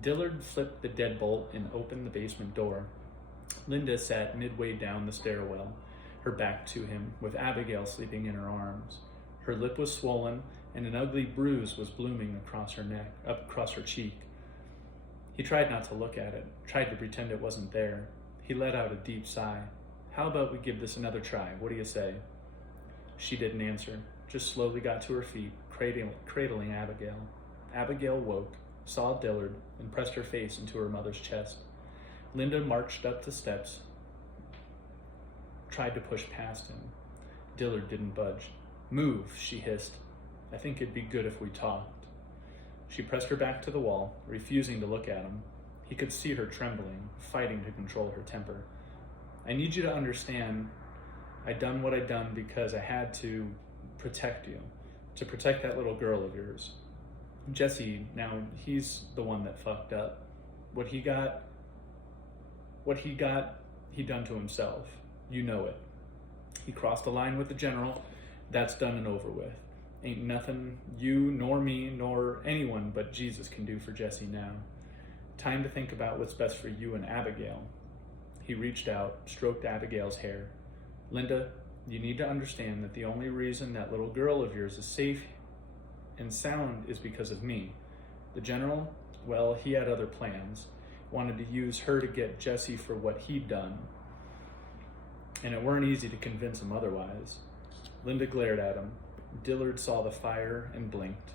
Dillard flipped the deadbolt and opened the basement door. Linda sat midway down the stairwell, her back to him, with Abigail sleeping in her arms. Her lip was swollen, and an ugly bruise was blooming across her neck, up across her cheek. He tried not to look at it, tried to pretend it wasn't there. He let out a deep sigh. "How about we give this another try? What do you say?" She didn't answer, just slowly got to her feet, cradling Abigail. Abigail woke, saw Dillard, and pressed her face into her mother's chest. Linda marched up the steps, tried to push past him. Dillard didn't budge. "Move," she hissed. "I think it'd be good if we talked." She pressed her back to the wall, refusing to look at him. He could see her trembling, fighting to control her temper. "I need you to understand, I done what I done because I had to protect you, to protect that little girl of yours. Jesse, now he's the one that fucked up. What he got, he done to himself. You know it. He crossed the line with the general. That's done and over with. Ain't nothing you, nor me, nor anyone but Jesus can do for Jesse now. Time to think about what's best for you and Abigail." He reached out, stroked Abigail's hair. "Linda, you need to understand that the only reason that little girl of yours is safe and sound is because of me. The general, well, he had other plans. Wanted to use her to get Jesse for what he'd done. And it weren't easy to convince him otherwise." Linda glared at him. Dillard saw the fire and blinked.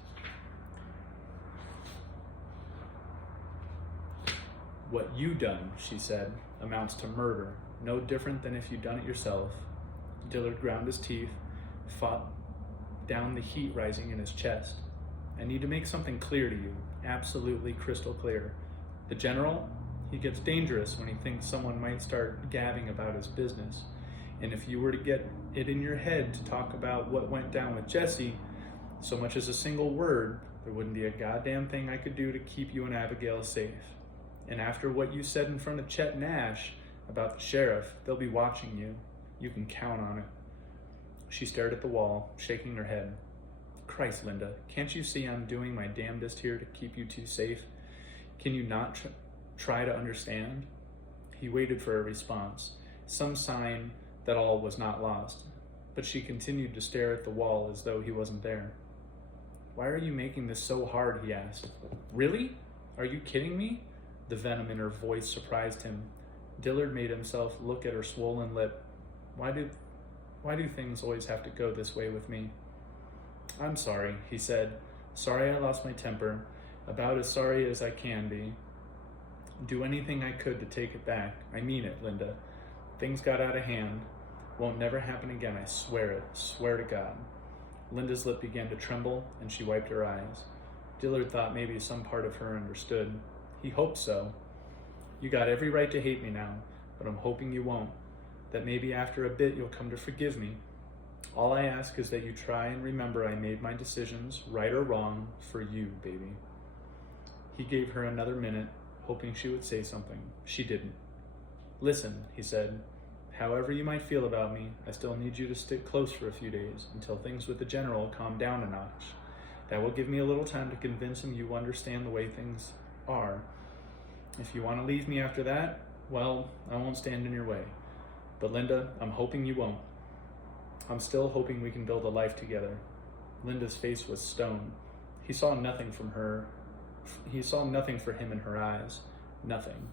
"What you done," she said, "amounts to murder, no different than if you'd done it yourself." Dillard ground his teeth, fought down the heat rising in his chest. "I need to make something clear to you, absolutely crystal clear. The general, he gets dangerous when he thinks someone might start gabbing about his business. And if you were to get it in your head to talk about what went down with Jesse, so much as a single word, there wouldn't be a goddamn thing I could do to keep you and Abigail safe. And after what you said in front of Chet Nash about the sheriff, they'll be watching you. You can count on it." She stared at the wall, shaking her head. "Christ, Linda, can't you see I'm doing my damnedest here to keep you two safe? Can you not try to understand?" He waited for a response, some sign that all was not lost, but she continued to stare at the wall as though he wasn't there. "Why are you making this so hard?" he asked. "Really? Are you kidding me?" The venom in her voice surprised him. Dillard made himself look at her swollen lip. Why do things always have to go this way with me?" "I'm sorry," he said. "Sorry I lost my temper. About as sorry as I can be. Do anything I could to take it back. I mean it, Linda. Things got out of hand. Won't never happen again, I swear it. Swear to God." Linda's lip began to tremble, and she wiped her eyes. Dillard thought maybe some part of her understood. He hoped so. "You got every right to hate me now, but I'm hoping you won't. That maybe after a bit you'll come to forgive me. All I ask is that you try and remember I made my decisions, right or wrong, for you, baby." He gave her another minute, hoping she would say something. She didn't. "Listen," he said, "however you might feel about me, I still need you to stick close for a few days until things with the general calm down a notch. That will give me a little time to convince him you understand the way things are. If you want to leave me after that, well, I won't stand in your way. But Linda, I'm hoping you won't. I'm still hoping we can build a life together." Linda's face was stone. He saw nothing from her. He saw nothing for him in her eyes. Nothing.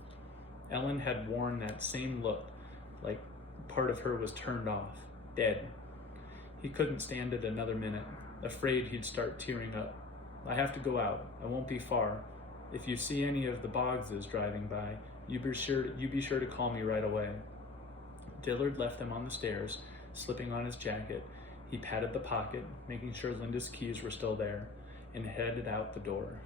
Ellen had worn that same look, like part of her was turned off, dead. He couldn't stand it another minute, afraid he'd start tearing up. "I have to go out. I won't be far. If you see any of the Boggses driving by, you be sure to call me right away." Dillard left them on the stairs, slipping on his jacket. He patted the pocket, making sure Linda's keys were still there, and headed out the door.